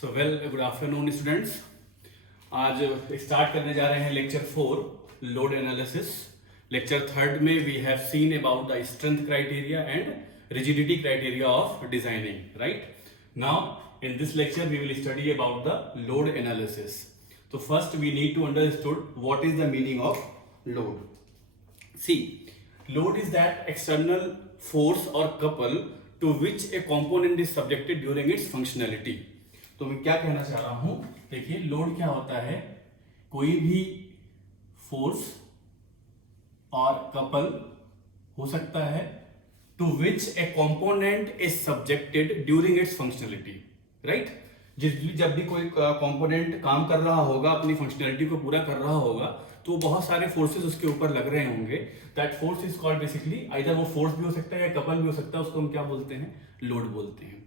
So well good afternoon students. आज start करने जा रहे हैं लेक्चर 4 लोड एनालिसिस। लेक्चर 3 में we have seen about the strength criteria and rigidity criteria of designing, right. Now in this lecture we will study about the load analysis. तो first we need to understood what is the meaning of load. See, load is that external force or couple to which a component is subjected during its functionality। तो मैं क्या कहना चाह रहा हूं, देखिए load क्या होता है, कोई भी फोर्स और कपल हो सकता है to which a component is subjected during its functionality, right. जब भी कोई कंपोनेंट काम कर रहा होगा, अपनी फंक्शनलिटी को पूरा कर रहा होगा, तो बहुत सारे फोर्सेस उसके ऊपर लग रहे होंगे। That force is called basically, either वो फोर्स भी हो सकता है या कपल भी हो सकता है, उसको हम क्या बोलते हैं, लोड बोलते हैं।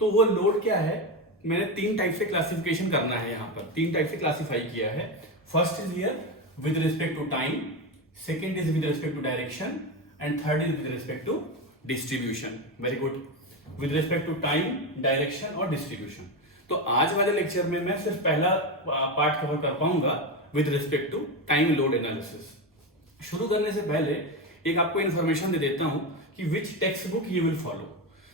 तो वो लोड क्या है, मैंने 3 टाइप से क्लासिफिकेशन करना है, यहाँ पर 3 टाइप से क्लासिफाई किया है। First is here with respect to time, second is with respect to direction and third is with respect to distribution. Very good, with respect to time, direction और distribution. तो आज वाले लेक्चर में मैं सिर्फ पहला पार्ट कवर कर पाऊंगा with respect to time load analysis. शुरू करने से पहले एक आपको इन्फॉर्मेशन दे देता हूं कि which text book you will follow.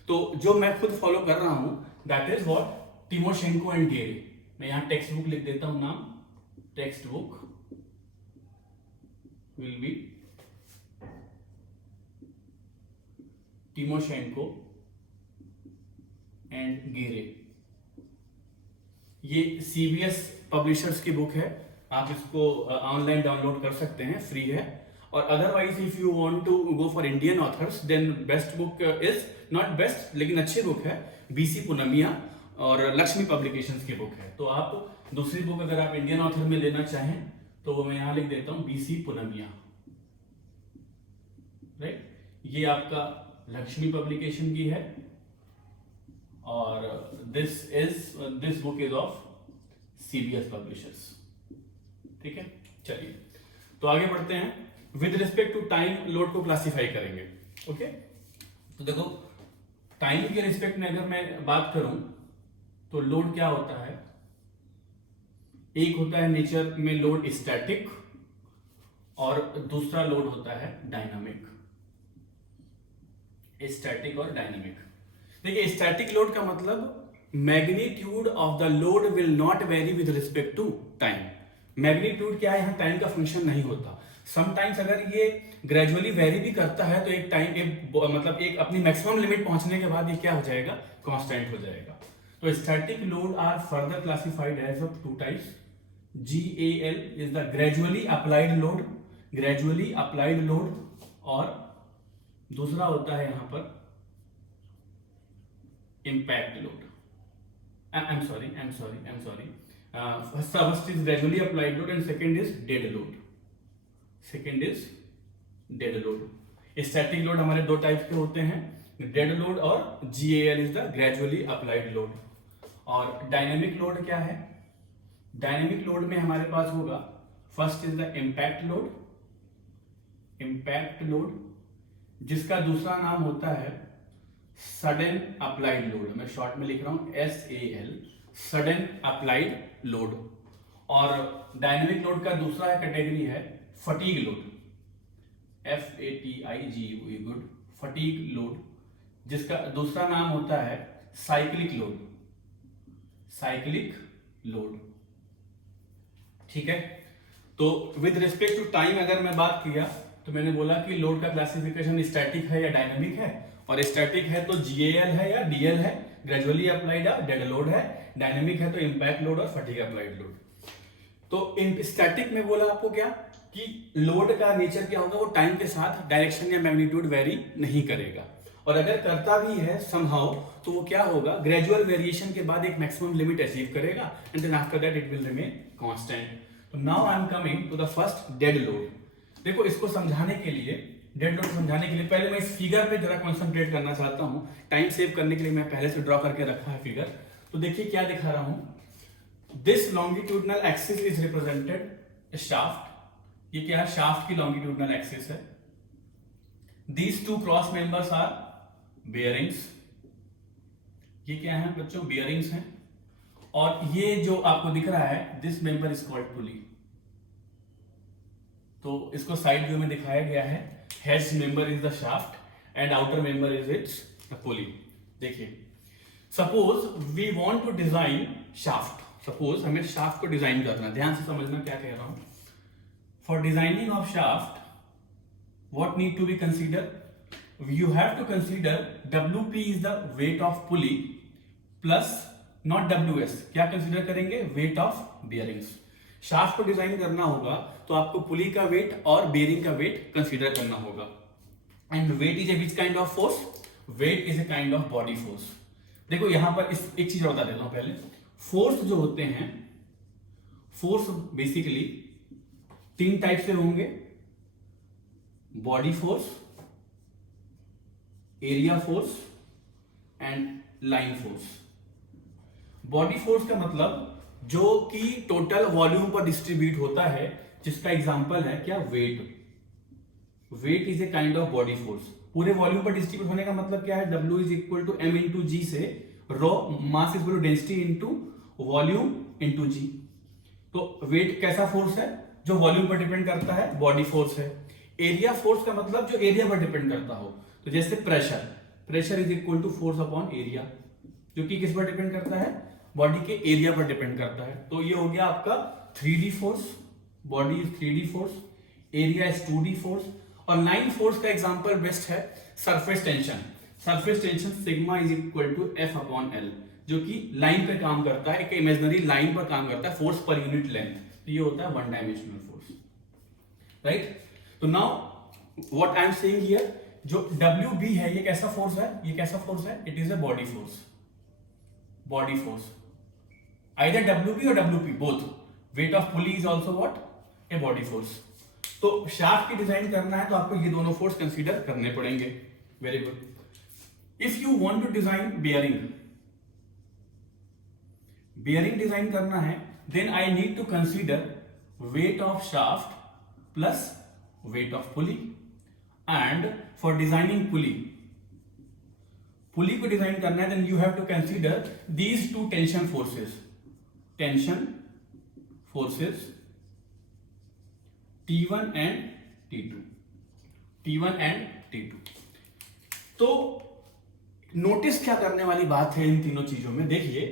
तो जो मैं खुद फॉलो कर रहा हूं that is what Timoshenko and Gere. मैं यहां टेक्स्ट बुक लिख देता हूं, नाम text book will be Timoshenko and Gere. ये सीबीएस पब्लिशर्स की बुक है, आप इसको ऑनलाइन डाउनलोड कर सकते हैं, फ्री है। और otherwise if you want to go for Indian authors then best book is not best लेकिन अच्छी बुक है, बीसी पुनमिया और लक्ष्मी पब्लिकेशंस की बुक है। तो आप दूसरी बुक अगर आप इंडियन ऑथर में लेना चाहें तो वो मैं यहां लिख देता हूं बीसी पुनमिया, राइट। ये आपका लक्ष्मी पब्लिकेशन की है और this book is of CBS publishers, ठीक है। चलिए तो आगे बढ़ते हैं। With respect to time load को क्लासिफाई करेंगे, ओके। तो देखो टाइम के रिस्पेक्ट में अगर मैं बात करूं तो लोड क्या होता है, एक होता है नेचर में लोड स्टैटिक और दूसरा लोड होता है डायनामिक। स्टैटिक और डायनामिक, देखिए स्टैटिक लोड का मतलब magnitude of the load will not vary with respect to time. Magnitude क्या है, यहाँ टाइम का फंक्शन नहीं होता। समटाइम्स अगर ये ग्रेजुअली वेरी भी करता है तो एक टाइम मतलब एक अपनी मैक्सिमम लिमिट पहुंचने के बाद ये क्या हो जाएगा, कांस्टेंट हो जाएगा। तो static load are further classified as of 2 types. GAL is the gradually applied load, gradually applied load, और दूसरा होता है यहां पर impact load. I'm sorry. First is gradually applied load and second is dead load. Static load हमारे 2 type के होते हैं, dead load और GAL is the gradually applied load। और डायनेमिक लोड क्या है, डायनेमिक लोड में हमारे पास होगा first is the impact load, जिसका दूसरा नाम होता है सडन अप्लाइड लोड। मैं शॉर्ट में लिख रहा हूं SAL, सडन अप्लाइड लोड। और डायनेमिक लोड का दूसरा कैटेगरी है fatigue load, FATIGUE, good, fatigue load, जिसका दूसरा नाम होता है साइक्लिक लोड, ठीक है। तो विद रिस्पेक्ट टू टाइम अगर मैं बात किया तो मैंने बोला कि लोड का क्लासिफिकेशन स्टैटिक है या डायनामिक है, और स्टैटिक है तो GAL है या DL है, ग्रेजुअली अप्लाइड या डेड लोड है। डायनेमिक है तो इम्पैक्ट लोड और फटीग अप्लाइड लोड। तो स्टैटिक में बोला आपको क्या कि लोड का नेचर क्या होगा, वो टाइम के साथ डायरेक्शन या मैग्नीट्यूड वेरी नहीं करेगा, और अगर करता भी है समहाउ तो वो क्या होगा, ग्रेजुअल वेरिएशन के बाद एक मैक्सिमम लिमिट अचीव करेगा and then after that it will remain constant. तो now I am coming to the first dead load. देखो इसको समझाने के लिए, डेड लोड समझाने के लिए पहले मैं इस फिगर पे जरा कंसंट्रेट करना चाहता हूं। टाइम सेव करने के लिए मैं पहले से ड्रॉ करके रखा है फिगर। तो देखिए क्या दिखा रहा हूं, this longitudinal axis is represented shaft. ये क्या है, शाफ्ट की लॉन्गिट्यूडनल एक्सिस है। These 2 cross members are bearings. ये क्या है बच्चों, बियरिंग्स हैं। और ये जो आपको दिख रहा है this member is called pulley. तो इसको साइड व्यू में दिखाया गया है, heads member is the shaft and outer member is it's the pulley. देखिए suppose we want to design shaft, suppose हमें शाफ्ट को डिजाइन करना, ध्यान से समझना क्या कह रहा हूं। For designing of shaft what need to be consider, you have to consider WP is the weight of pulley plus not WS, क्या कंसीडर करेंगे, वेट ऑफ बेयरिंग्स। शाफ्ट को डिजाइन करना होगा तो आपको पुली का वेट और बेयरिंग का वेट कंसीडर करना होगा। And weight is a which kind of force, weight is a kind of body force. देखो यहां पर इस एक चीज बता देता हूं पहले, फोर्स जो होते हैं, फोर्स बेसिकली 3 टाइप से होंगे, body force, area force and line force. Body force का मतलब जो कि टोटल वॉल्यूम पर डिस्ट्रीब्यूट होता है, जिसका एग्जांपल है क्या, weight. Weight is a kind of body force. पूरे वॉल्यूम पर डिस्ट्रीब्यूट होने का मतलब क्या है, W is equal to M into g से rho mass is equal to density into volume into g. तो वेट कैसा फोर्स है, जो वॉल्यूम पर डिपेंड करता है, बॉडी फोर्स है। एरिया फोर्स का मतलब जो एरिया पर डिपेंड करता हो, तो जैसे pressure, pressure is equal to force upon area, जो कि किस पर डिपेंड करता है, बॉडी के एरिया पर डिपेंड करता है। तो ये हो गया आपका 3D force, body is 3D force, area is 2D force. और लाइन फोर्स का एग्जांपल बेस्ट है surface tension. Surface tension sigma is equal to F upon L, जो कि लाइन पे काम करता है, एक इमेजिनरी लाइन पर काम करता है, फोर्स पर यूनिट लेंथ। तो ये होता है 1 डायमेंशनल फोर्स, राइट। तो now what I am saying here, जो WB है ये कैसा फोर्स है, ये कैसा फोर्स है, it is a body force, body force. Either WB और WP both. Wait of pulley is also what, a body force. तो शाफ्ट की डिजाइन करना है तो आपको ये दोनों फोर्स कंसीडर करने पड़ेंगे। Very good. If you want to design bearing, bearing design करना है, then I need to consider weight of shaft plus weight of pulley. And for designing pulley, pulley को डिजाइन करना है, then you have to consider these 2 tension forces, tension forces T1 and T2, T1 and T2। तो notice क्या करने वाली बात है इन तीनों चीजों में, देखिए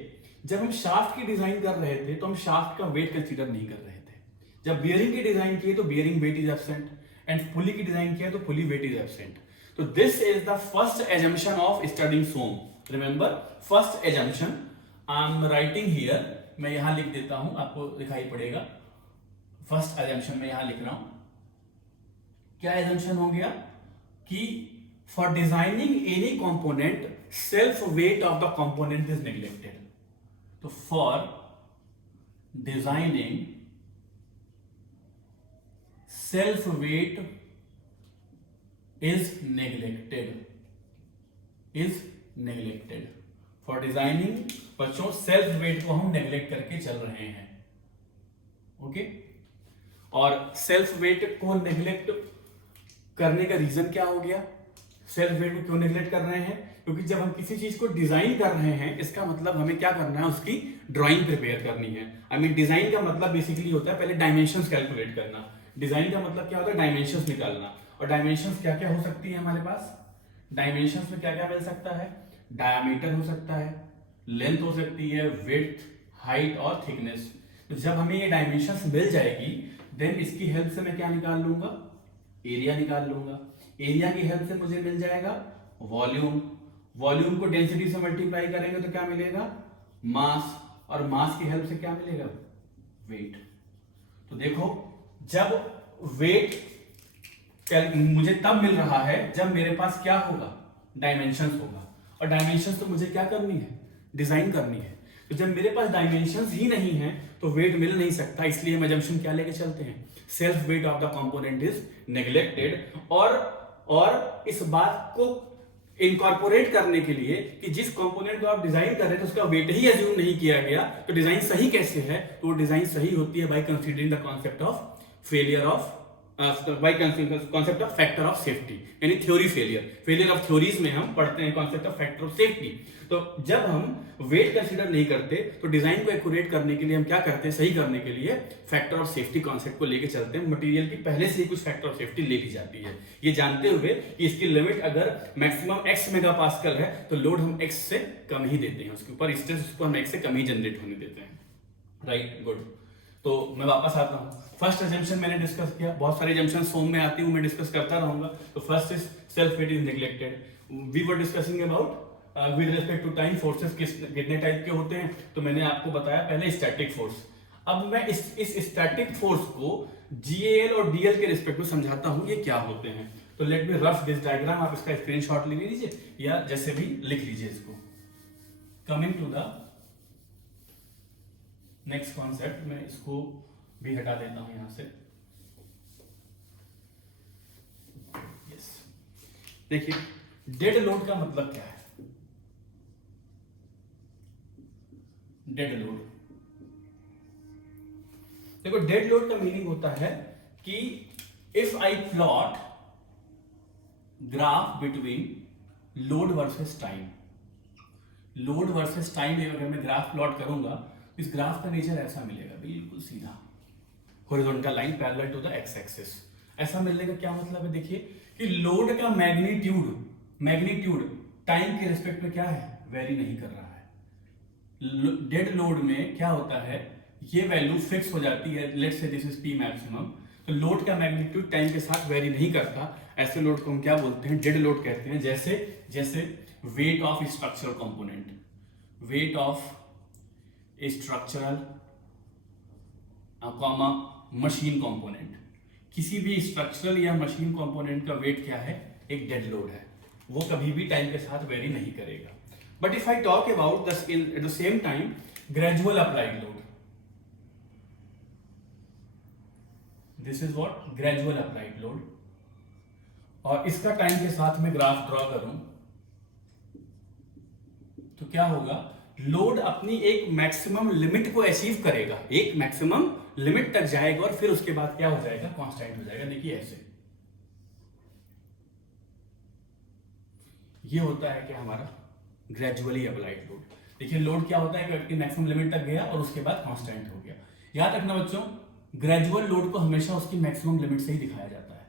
जब हम शाफ्ट की डिजाइन कर रहे थे तो हम शाफ्ट का वेट कंसीडर नहीं कर रहे थे। जब बियरिंग की डिजाइन किए तो bearing weight is absent, and pulley की डिजाइन किया तो पुली वेट इज एब्सेंट। तो this is the first assumption of studying some. Remember first assumption I am writing here, मैं यहां लिख देता हूं, आपको दिखाई पड़ेगा। फर्स्ट एजम्पशन में यहां लिख रहा हूं, क्या एजम्पशन हो गया कि for designing any component self weight of the component is neglected. तो for designing self weight is neglected, is neglected। for designing बच्चों सेल्फ वेट को हम नेग्लेक्ट करके चल रहे हैं, ओके। और सेल्फ वेट को नेग्लेक्ट करने का रीजन क्या हो गया, सेल्फ वेट को क्यों नेग्लेक्ट कर रहे हैं, क्योंकि जब हम किसी चीज को डिजाइन कर रहे हैं इसका मतलब हमें क्या करना है, उसकी ड्राइंग प्रिपेयर करनी है। आई मीन डिजाइन का मतलब बेसिकली होता है पहले डायमेंशंस कैलकुलेट करना। डिजाइन का मतलब क्या होता है, डायमेंशंस निकालना। और डायमेंशंस क्या क्या हो सकती है हमारे पास, डायमेंशंस में क्या क्या मिल सकता है, डायमीटर हो सकता है, लेंथ हो सकती है, विड्थ, हाइट और थिकनेस। तो जब हमें ये डायमेंशंस मिल जाएगी देन इसकी हेल्प से मैं क्या निकाल लूंगा, एरिया निकाल लूंगा। एरिया की हेल्प से मुझे मिल जाएगा वॉल्यूम, वॉल्यूम को डेंसिटी से मल्टीप्लाई करेंगे तो क्या मिलेगा, मास, और मास की हेल्प से क्या मिलेगा, वेट। तो देखो जब वेट मुझे तब मिल रहा है जब मेरे पास क्या होगा, डायमेंशंस होगा। और डायमेंशंस तो मुझे क्या करनी है, डिजाइन करनी है। तो जब मेरे पास डायमेंशंस ही नहीं है तो वेट मिल नहीं सकता, इसलिए हम अजम्पशन क्या लेके चलते हैं, self weight of the component is neglected. और इस बात को इनकॉर्पोरेट करने के लिए कि जिस कंपोनेंट को आप डिजाइन कर रहे हैं तो उसका वेट ही अज्यूम नहीं किया गया, तो डिजाइन सही कैसे है, तो वो डिजाइन सही होती है by considering the concept of failure of by concept of factor of safety, यानी थ्योरी फेलियर ऑफ थ्योरीज में हम पढ़ते हैं concept of factor of safety. तो जब हम वेट कंसीडर नहीं करते तो डिजाइन को एक्यूरेट करने के लिए हम क्या करते हैं, सही करने के लिए फैक्टर ऑफ सेफ्टी कॉन्सेप्ट को लेके चलते हैं। मटेरियल की पहले से ही कुछ फैक्टर ऑफ सेफ्टी ले ली जाती है, ये जानते हुए कि इसकी लिमिट अगर मैक्सिमम x मेगापास्कल है तो लोड हम x से कम ही देते हैं, उसके ऊपर स्ट्रेस उसको हम x से कम ही जनरेट होने देते हैं। Right, good. तो मैं वापस आता हूँ। फर्स्ट अजम्पशन मैंने डिस्कस किया, बहुत सारे अजम्पशंस फॉर्म में आती हूँ, मैं डिस्कस करता रहूंगा। तो first is self weight is neglected. We were discussing about with respect to time forces कितने टाइप के होते हैं, तो मैंने आपको बताया पहले स्टैटिक फोर्स। अब मैं इस स्टैटिक फोर्स को जीएल और डीएल के रिस्पेक्ट में समझाता हूँ ये क्या होते हैं। तो let me rough this diagram, आप इसका स्क्रीनशॉट ले लीजिए या जैसे भी लिख लीजिए इसको। Coming to the next concept, मैं इसको भी हटा देता हूं यहां से। यस, देखिए डेड लोड का मतलब क्या है। डेड लोड, देखो डेड लोड का मीनिंग होता है कि if I plot graph between load versus time, load versus time अगर मैं ग्राफ प्लॉट करूंगा, इस ग्राफ का नेचर ऐसा मिलेगा, बिल्कुल सीधा horizontal line parallel to the X axis. ऐसा मिलने का क्या मतलब है, देखिए कि लोड का मैग्नीट्यूड टाइम के रिस्पेक्ट में क्या है, वेरी नहीं कर रहा है। डेड लोड में क्या होता है, ये वैल्यू फिक्स हो जाती है, let's say this is P maximum. तो लोड का मैग्नीट्यूड टाइम के साथ वेरी नहीं करता, ऐसे लोड को हम क्या बोलते हैं, डेड लोड कहते हैं। जैसे weight of structural component, weight of structural comma machine component, किसी भी स्ट्रक्चरल या मशीन कंपोनेंट का वेट क्या है, एक डेड लोड है, वो कभी भी टाइम के साथ वेरी नहीं करेगा। But if I talk about at the same time gradual applied load, this is what gradual applied load, और इसका टाइम के साथ में ग्राफ ड्रॉ करूं तो क्या होगा, लोड अपनी एक मैक्सिमम लिमिट को अचीव करेगा, एक मैक्सिमम लिमिट तक जाएगा और फिर उसके बाद क्या हो जाएगा, कांस्टेंट हो जाएगा। देखिए ऐसे, ये होता है क्या हमारा ग्रेजुअली अप्लाइड लोड। देखिए लोड क्या होता है कि मैक्सिमम लिमिट तक गया और उसके बाद कांस्टेंट हो गया। याद रखना बच्चों, ग्रेजुअल लोड को हमेशा उसकी मैक्सिमम लिमिट से ही दिखाया जाता है।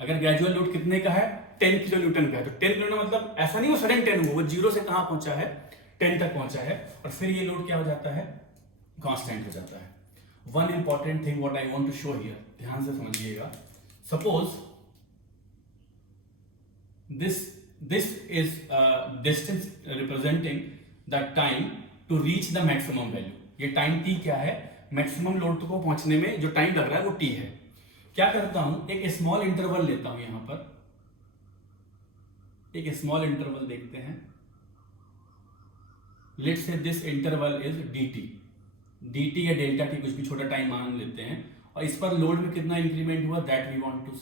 अगर ग्रेजुअल लोड कितने का है, 10 किलो न्यूटन का है, तो 10 किलो मतलब ऐसा नहीं वो सडन 10 हुआ, वो जीरो से कहां पहुंचा है, 10 तक पहुंचा है, और फिर ये लोड क्या हो जाता है, कांस्टेंट हो जाता है। One important thing what I want to show here, ध्यान से समझिएगा। Suppose this is distance representing the time to reach the maximum value. ये टाइम टी क्या है, मैक्सिमम लोड को पहुंचने में जो टाइम लग रहा है वो टी है। क्या करता हूं, एक स्मॉल इंटरवल लेता हूं, यहां पर एक स्मॉल इंटरवल देखते हैं। Let's say this interval is dt या डेल्टा टी, कुछ भी छोटा टाइम मान लेते हैं, और इस पर लोड में कितना इंक्रीमेंट हुआ, that we want to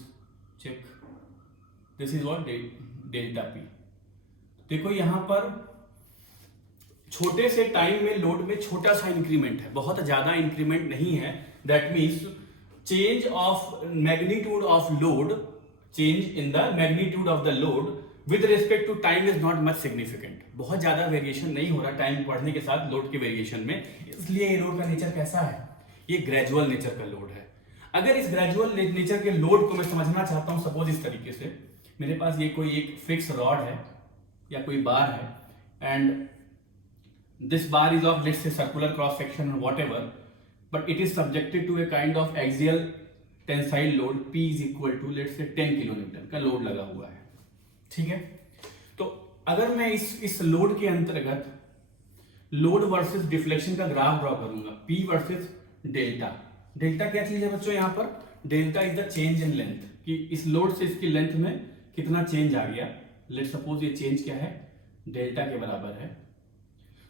check. This is what delta P. देखो यहां पर छोटे से टाइम में लोड में छोटा सा इंक्रीमेंट है, बहुत ज्यादा इंक्रीमेंट नहीं है। That means change of magnitude of load, change in the magnitude of the load with respect to time is not much significant. बहुत ज्यादा वेरिएशन नहीं हो रहा टाइम बढ़ने के साथ लोड के वेरिएशन में, इसलिए ये लोड का नेचर कैसा है, ये ग्रेजुअल नेचर का लोड है। अगर इस ग्रेजुअल नेचर के लोड को मैं समझना चाहता हूं, सपोज इस तरीके से, मेरे पास ये कोई एक फिक्स रॉड है या कोई बार है, and this bar is of let's say circular cross section और whatever, but it is subjected to a kind of axial tensile load, P is equal to let's say 10 kilo Newton का load लगा हुआ है, ठीक है। तो अगर मैं इस लोड के अंतर्गत लोड वर्सेस डिफ्लेक्शन का ग्राफ ड्रॉ करूंगा, P वर्सेस डेल्टा। डेल्टा क्या चीज है बच्चों, यहां पर delta is the change in length, कि इस लोड से इसकी लेंथ में कितना चेंज आ गया। लेट सपोज ये चेंज क्या है, डेल्टा के बराबर है।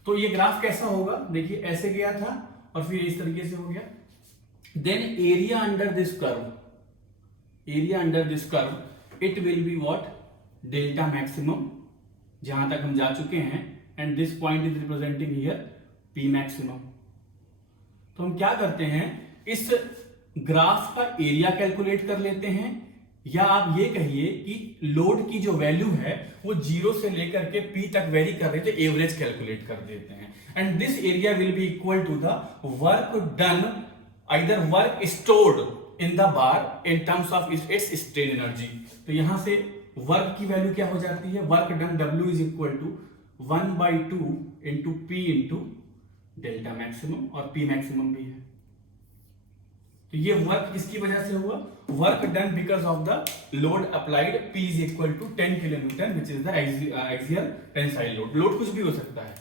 तो ये ग्राफ कैसा होगा, देखिए ऐसे गया था और फिर इस तरीके से हो गया। Then area under this curve, it will be what, delta maximum, जहां तक हम जा चुके हैं, and this point is representing here P maximum. तो हम क्या करते हैं, इस ग्राफ का एरिया कैलकुलेट कर लेते हैं, या आप ये कहिए कि लोड की जो वैल्यू है वो 0 से लेकर के P तक वेरी कर रही है, तो एवरेज कैलकुलेट कर देते हैं। And this area will be equal to the work done, either work stored in the bar in terms of its strain energy. तो यहां से वर्क की वैल्यू क्या हो जाती है, work done W is equal to 1/2 into P into delta maximum, और P maximum भी है। तो ये वर्क किसकी वजह से हुआ, work done because of the load applied, P is equal to 10 kilometre which is the axial tensile load. Load कुछ भी हो सकता है,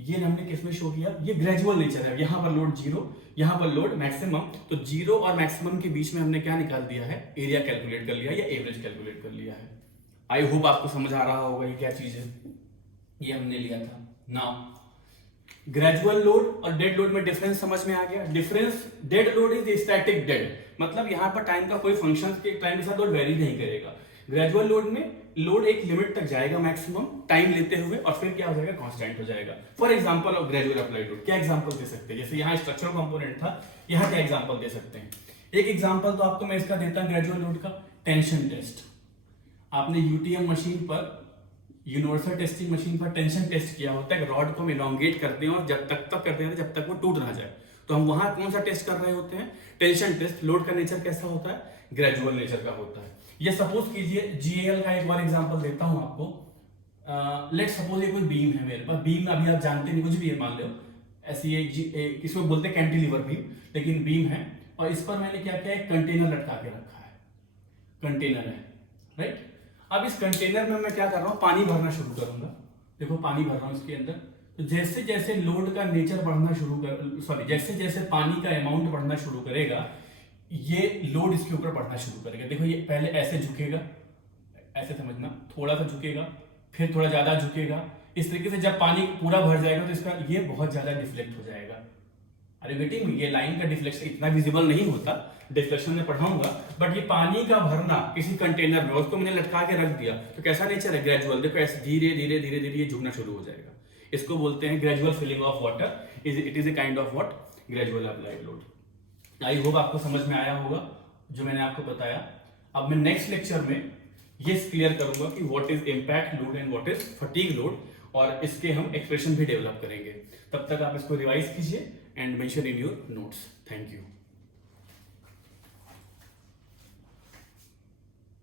ये हमने किसमें शो किया, ये ग्रेजुअल नेचर है। यहां पर लोड 0, यहां पर लोड मैक्सिमम, तो 0 और मैक्सिमम के बीच में हमने क्या निकाल दिया है, एरिया कैलकुलेट कर लिया या एवरेज कैलकुलेट कर लिया है। आई होप आपको समझ आ रहा होगा ये क्या चीज है, ये हमने लिया था। नाउ ग्रेजुअल लोड और डेड लोड में डिफरेंस समझ में आ गया। Difference, dead load is static dead, मतलब यहां पर टाइम का कोई फंक्शन के टाइम के साथ लोड वेरी नहीं करेगा। ग्रेजुअल लोड में लोड एक लिमिट तक जाएगा मैक्सिमम टाइम लेते हुए, और फिर क्या हो जाएगा, कांस्टेंट हो जाएगा। For example of gradual applied load, क्या एग्जांपल दे सकते हैं, जैसे यहाँ स्ट्रक्चरल कंपोनेंट था, यहाँ क्या एग्जांपल दे सकते हैं। एक एग्जांपल तो आपको मैं इसका देता हूं ग्रेजुअल लोड का, टेंशन टेस्ट। आपने यूटीएम मशीन पर, यूनिवर्सल टेस्टिंग मशीन पर टेंशन टेस्ट किया होता है, रॉड को हम इलॉन्गेट करते हैं और जब तक करते हैं जब तक वो टूट ना जाए। तो हम वहां कौन सा टेस्ट कर रहे होते हैं, टेंशन टेस्ट। लोड का नेचर कैसा होता है, ग्रेजुअल नेचर का होता है। ये सपोज कीजिए, जीएल का एक और एग्जांपल देता हूं आपको। लेट सपोज ये कोई बीम है मेरे पास, बीम अभी आप जानते नहीं, कुछ भी है मान लो, ऐसी एक इसको बोलते हैं कैंटिलीवर बीम, लेकिन बीम है, और इस पर मैंने क्या किया, एक कंटेनर लटका के रखा है, कंटेनर है, राइट। अब इस कंटेनर में मैं क्या कर रहा हूं, पानी भरना शुरू करूंगा। देखो पानी भर रहा हूं इसके अंदर, तो जैसे जैसे लोड का नेचर बढ़ना शुरू कर, सॉरी, जैसे जैसे पानी का अमाउंट बढ़ना शुरू करेगा, ये लोड इसके ऊपर बढ़ना शुरू करेगा। देखो ये पहले ऐसे झुकेगा, ऐसे समझना, थोड़ा सा झुकेगा, फिर थोड़ा ज्यादा झुकेगा। इस तरीके से जब पानी पूरा भर जाएगा तो इसका ये बहुत ज्यादा डिफ्लेक्ट हो जाएगा। अरे बेटी, ये लाइन का डिफ्लेक्शन इतना विजिबल नहीं होता, डिफ्लेक्शन में पढ़ाऊंगा, बट ये पानी का भरना किसी कंटेनर में, उसको मैंने लटका के रख दिया, तो कैसा नेचर है, ग्रेजुअल। देखो ऐसे धीरे धीरे धीरे धीरे ये झुकना शुरू हो जाएगा। इसको बोलते हैं gradual filling of water. It is a kind of what, gradual applied load. I hope आपको समझ में आया होगा जो मैंने आपको बताया। अब मैं नेक्स्ट लेक्चर में ये क्लियर करूंगा कि what is impact load and what is fatigue load, और इसके हम एक्सप्रेशन भी डेवलप करेंगे। तब तक आप इसको रिवाइज कीजिए and mention in your notes. Thank you.